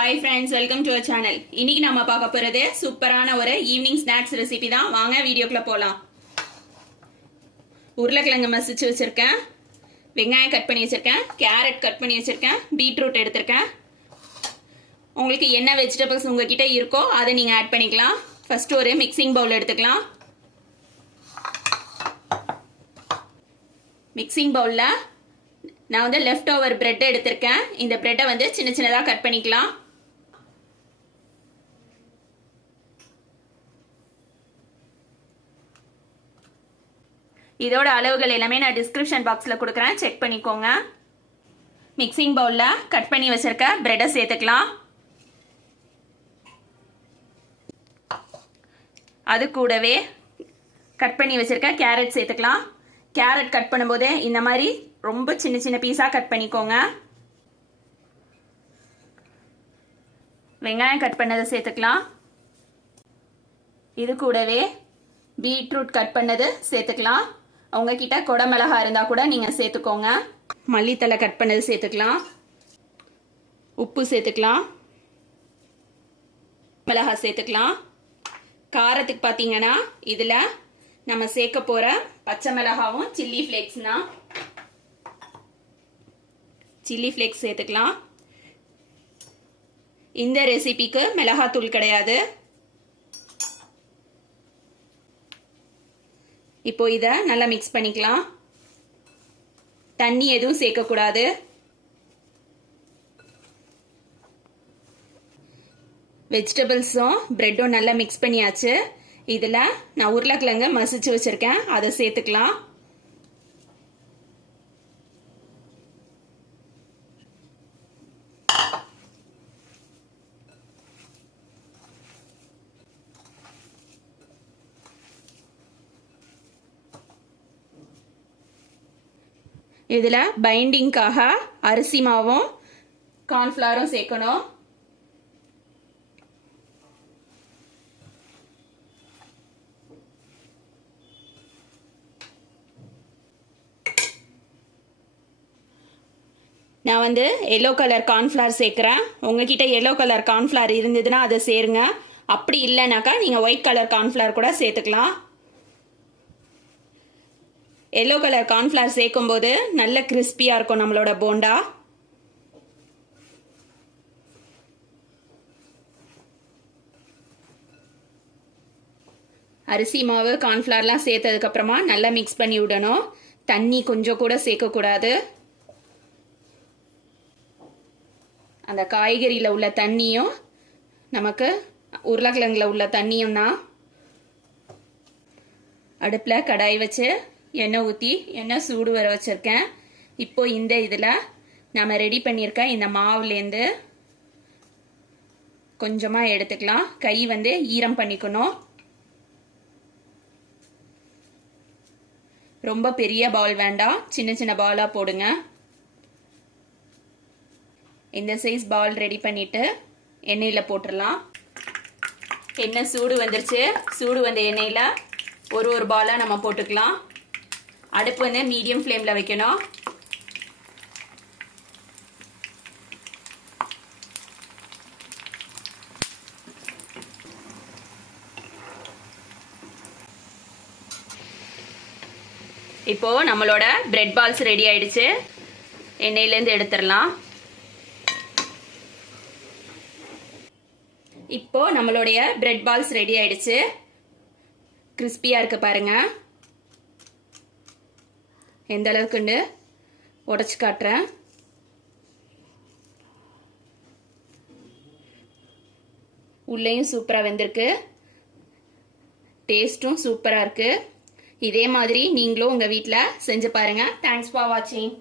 Hi friends, welcome to our channel. இன்னைக்கு நாம பார்க்க போறது சூப்பரான ஒரு ஈவினிங் ஸ்நாக்ஸ் ரெசிபி தான். வாங்க வீடியோக்குள்ள போலாம். உருளைக்கிழங்கு மசிச்சு வச்சிருக்கேன், வெங்காயம் கட் பண்ணி வச்சிருக்கேன், கேரட் கட் பண்ணி வச்சிருக்கேன், பீட்ரூட் எடுத்திருக்கேன். உங்களுக்கு என்ன வெஜிடபிள்ஸ் உங்ககிட்ட இருக்கோ அதை நீங்க ஆட் பண்ணிக்கலாம். ஃபர்ஸ்ட் ஒரு மிக்சிங் பவுல் எடுத்துக்கலாம். மிக்சிங் பவுல்ல நான் வந்து லெஃப்ட் ஓவர் பிரெட் எடுத்திருக்கேன். இந்த பிரெட்டை வந்து சின்ன சின்னதாக கட் பண்ணிக்கலாம். இதோட அளவுகள் எல்லாமே நான் டிஸ்கிரிப்ஷன் பாக்ஸில் கொடுக்குறேன், செக் பண்ணிக்கோங்க. மிக்சிங் பவுலில் கட் பண்ணி வச்சிருக்க பிரெட்டை சேர்த்துக்கலாம். அது கூடவே கட் பண்ணி வச்சிருக்க கேரட் சேர்த்துக்கலாம். கேரட் கட் பண்ணும்போது இந்த மாதிரி ரொம்ப சின்ன சின்ன பீஸாக கட் பண்ணிக்கோங்க. வெங்காயம் கட் பண்ணதை சேர்த்துக்கலாம். இது கூடவே பீட்ரூட் கட் பண்ணது சேர்த்துக்கலாம். உங்ககிட்ட குடமிளகா இருந்தால் கூட நீங்கள் சேர்த்துக்கோங்க. மல்லித்தலை கட் பண்ணது சேர்த்துக்கலாம். உப்பு சேர்த்துக்கலாம். மிளகா சேர்த்துக்கலாம். காரத்துக்கு பார்த்தீங்கன்னா இதில் நம்ம சேர்க்க போகிற பச்சை மிளகாவும் சில்லி ஃப்ளேக்ஸ்னா சில்லி ஃப்ளேக்ஸ் சேர்த்துக்கலாம். இந்த ரெசிபிக்கு மிளகாத்தூள் கிடையாது. இப்போ இதை நல்லா மிக்ஸ் பண்ணிக்கலாம். தண்ணி எதுவும் சேர்க்கக்கூடாது. வெஜிடபிள்ஸும் பிரெட்டும் நல்லா மிக்ஸ் பண்ணியாச்சு. இதில் நான் உருளைக்கிழங்கு மசிச்சு வச்சிருக்கேன், அதை சேர்த்துக்கலாம். இதில் பைண்டிங்காக அரிசி மாவும் கார்ன்ஃப்ளவரும் சேர்க்கணும். நான் வந்து எல்லோ கலர் கார்ன்ஃப்ளவர் சேர்க்குறேன். உங்ககிட்ட எல்லோ கலர் கார்ன்ஃப்ளவர் இருந்ததுன்னா அதை சேருங்க. அப்படி இல்லைனாக்கா நீங்கள் ஒயிட் கலர் கார்ன்ஃப்ளவர் கூட சேர்த்துக்கலாம். எல்லோ கலர் கார்ன்ஃப்ளவர் சேர்க்கும்போது நல்ல கிறிஸ்பியாக இருக்கும் நம்மளோட போண்டா. அரிசி மாவு கார்ன்ஃப்ளவர்லாம் சேர்த்ததுக்கப்புறமா நல்லா மிக்ஸ் பண்ணி விடணும். தண்ணி கொஞ்சம் கூட சேர்க்கக்கூடாது. அந்த காய்கறியில் உள்ள தண்ணியும் நமக்கு உருளைக்கிழங்குல உள்ள தண்ணியும் தான். அடுப்பில் கடாய் வச்சு எண்ணெய் ஊற்றி எண்ணெய் சூடு வர வச்சுருக்கேன். இப்போ இந்த இதில் நம்ம ரெடி பண்ணியிருக்க இந்த மாவுலேருந்து கொஞ்சமாக எடுத்துக்கலாம். கை வந்து ஈரம் பண்ணிக்கணும். ரொம்ப பெரிய பால் வேண்டாம், சின்ன சின்ன பாலாக போடுங்க. இந்த சைஸ் பால் ரெடி பண்ணிவிட்டு எண்ணெயில் போட்டுடலாம். எண்ணெய் சூடு வந்துருச்சு. சூடு வந்த எண்ணெயில் ஒரு பாலாக நம்ம போட்டுக்கலாம். அடுப்பு வந்து மீடியம் ஃப்ளேமில் வைக்கணும். இப்போ நம்மளோட பிரெட் பால்ஸ் ரெடி ஆயிடுச்சு. எண்ணெயிலேருந்து எடுத்துடலாம். இப்போ நம்மளுடைய பிரெட் பால்ஸ் ரெடி ஆயிடுச்சு. கிறிஸ்பியாக இருக்கு பாருங்க. எந்த அளவுக்குன்னு உடைச்சு காட்டுறேன். உள்ளேயும் சூப்பராக வெந்திருக்கு. டேஸ்ட்டும் சூப்பராக இருக்கு. இதே மாதிரி நீங்களும் உங்கள் வீட்டில் செஞ்சு பாருங்க. தேங்க்ஸ் ஃபார் வாட்சிங்.